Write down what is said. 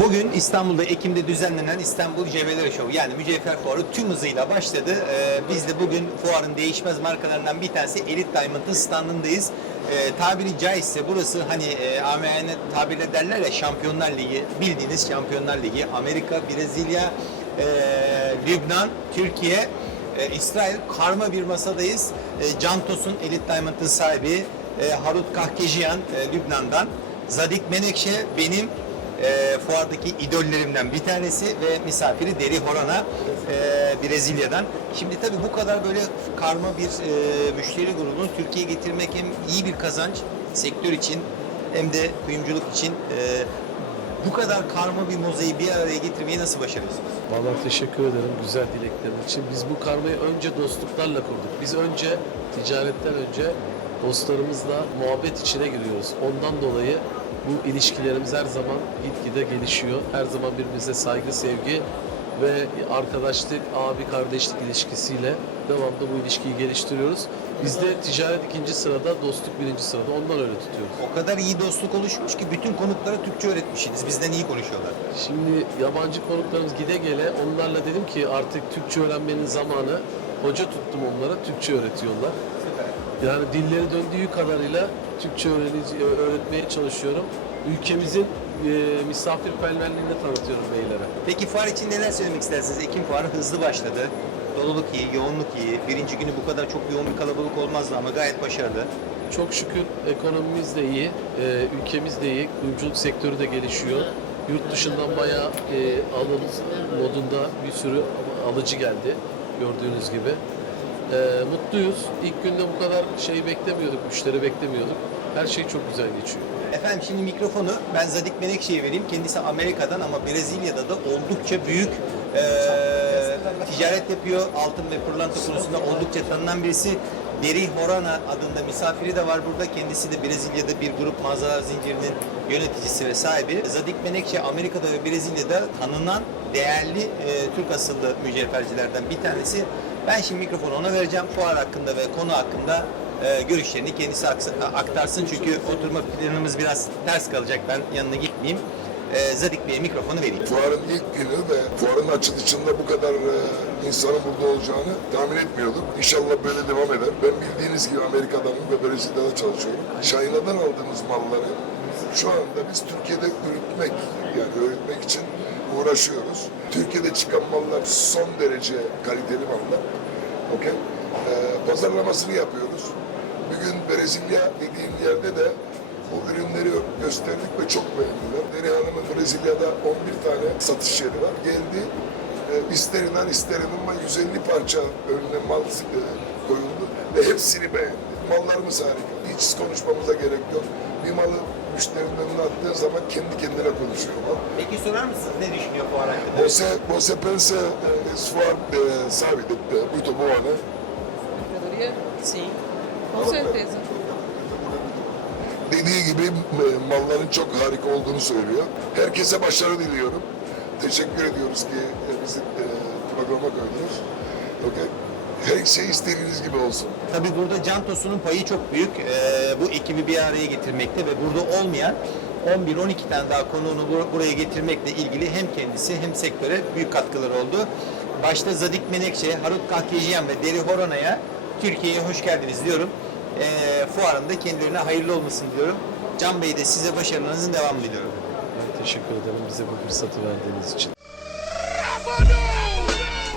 Bugün İstanbul'da Ekim'de düzenlenen İstanbul Cevheleri Show yani Mücevher Fuarı tüm hızıyla başladı. Ee, biz de bugün fuarın değişmez markalarından bir tanesi Elite Diamond'ın standındayız. Ee, tabiri caizse burası hani e, amiyane tabirle derler ya Şampiyonlar Ligi bildiğiniz Şampiyonlar Ligi Amerika, Brezilya, e, Lübnan, Türkiye, e, İsrail karma bir masadayız. E, Cantos'un Elite Diamond'ın sahibi e, Harut Kahkejian e, Lübnan'dan. Zadik Menekşe benim e, fuardaki idollerimden bir tanesi ve misafiri Deri Horana e, Brezilya'dan. Şimdi tabii bu kadar böyle karma bir e, müşteri grubunu Türkiye'ye getirmek hem iyi bir kazanç sektör için hem de kuyumculuk için e, bu kadar karma bir mozaiği bir araya getirmeyi nasıl başarıyorsunuz? Vallahi teşekkür ederim güzel dileklerin için. Biz bu karmayı önce dostluklarla kurduk. Biz önce ticaretten önce dostlarımızla muhabbet içine giriyoruz. Ondan dolayı bu ilişkilerimiz her zaman gitgide gelişiyor. Her zaman birbirimize saygı, sevgi ve arkadaşlık, abi kardeşlik ilişkisiyle devamlı bu ilişkiyi geliştiriyoruz. Bizde ticaret ikinci sırada, dostluk birinci sırada. Ondan öyle tutuyoruz. O kadar iyi dostluk oluşmuş ki bütün konuklara Türkçe öğretmişsiniz. Bizden iyi konuşuyorlar. Şimdi yabancı konuklarımız gide gele onlarla dedim ki artık Türkçe öğrenmenin zamanı. Hoca tuttum onlara, Türkçe öğretiyorlar. Yani dilleri döndüğü kadarıyla Türkçe öğretmeye çalışıyorum. Ülkemizin e, misafirperverliğini tanıtıyorum beylere. Peki fuar için neler söylemek istersiniz? Ekim fuarı hızlı başladı. Doluluk iyi, yoğunluk iyi. Birinci günü bu kadar çok yoğun bir kalabalık olmazdı ama gayet başarılı. Çok şükür ekonomimiz de iyi, e, ülkemiz de iyi, kuyumculuk sektörü de gelişiyor. Yurt dışından bayağı e, alım modunda bir sürü alıcı geldi gördüğünüz gibi. E, mutluyuz. İlk günde bu kadar şey beklemiyorduk, müşteri beklemiyorduk. Her şey çok güzel geçiyor. Efendim şimdi mikrofonu ben Zadik Menekşe'ye vereyim. Kendisi Amerika'dan ama Brezilya'da da oldukça büyük eee, ticaret yapıyor. Altın ve pırlanta konusunda oldukça tanınan birisi. Deri Horana adında misafiri de var burada. Kendisi de Brezilya'da bir grup mağazalar zincirinin yöneticisi ve sahibi. Zadik Menekşe Amerika'da ve Brezilya'da tanınan değerli eee, Türk asıllı mücevhercilerden bir tanesi. Ben şimdi mikrofonu ona vereceğim. Fuar hakkında ve konu hakkında e, görüşlerini kendisi aktarsın. Çünkü oturma planımız biraz ters kalacak. Ben yanına gitmeyeyim. E, Zadik Bey'e mikrofonu vereyim. Fuarın ilk günü ve fuarın açılışında bu kadar e, insanın burada olacağını tahmin etmiyorduk. İnşallah böyle devam eder. Ben bildiğiniz gibi Amerika'danım ve Brezilya'da çalışıyorum. Şahina'dan aldığımız malları şu anda biz Türkiye'de üretmek, yani öğretmek için uğraşıyoruz. Türkiye'de çıkan mallar son derece kaliteli mallar. Okey? E, pazarlamasını yapıyoruz. Bugün Brezilya dediğim yerde de bu ürünleri gösterdik ve çok beğendiler. Deri Hanım'ın Brezilya'da 11 tane satış yeri var. Geldi, e, ister inan ister inanma 150 parça önüne mal e, koyuldu ve hepsini beğendi. Mallarımız harika. Hiç konuşmamıza gerek yok. Bir malı müşterinin önüne attığın zaman kendi kendine konuşuyor mal. Peki sorar mısınız ne düşünüyor fuar hakkında? Você, você pensa eh, esfor, eh, sabe, de, de, muito boa, né? Mercadoria? Sim, com certeza. Dediği gibi e, malların çok harika olduğunu söylüyor. Herkese başarı diliyorum. Teşekkür ediyoruz ki e, bizi e, programa koydunuz. Okay. Her şey istediğiniz gibi olsun. Tabii burada Cantos'un payı çok büyük. E, bu ekibi bir araya getirmekte ve burada olmayan 11-12 tane daha konuğunu bur- buraya getirmekle ilgili hem kendisi hem sektöre büyük katkıları oldu. Başta Zadik Menekşe, Harut Kahkejiyan ve Deri Horana'ya Türkiye'ye hoş geldiniz diyorum. E, fuarında kendilerine hayırlı olmasını diliyorum. Can Bey de size başarılarınızın devamını diliyorum. Ben teşekkür ederim bize bu fırsatı verdiğiniz için.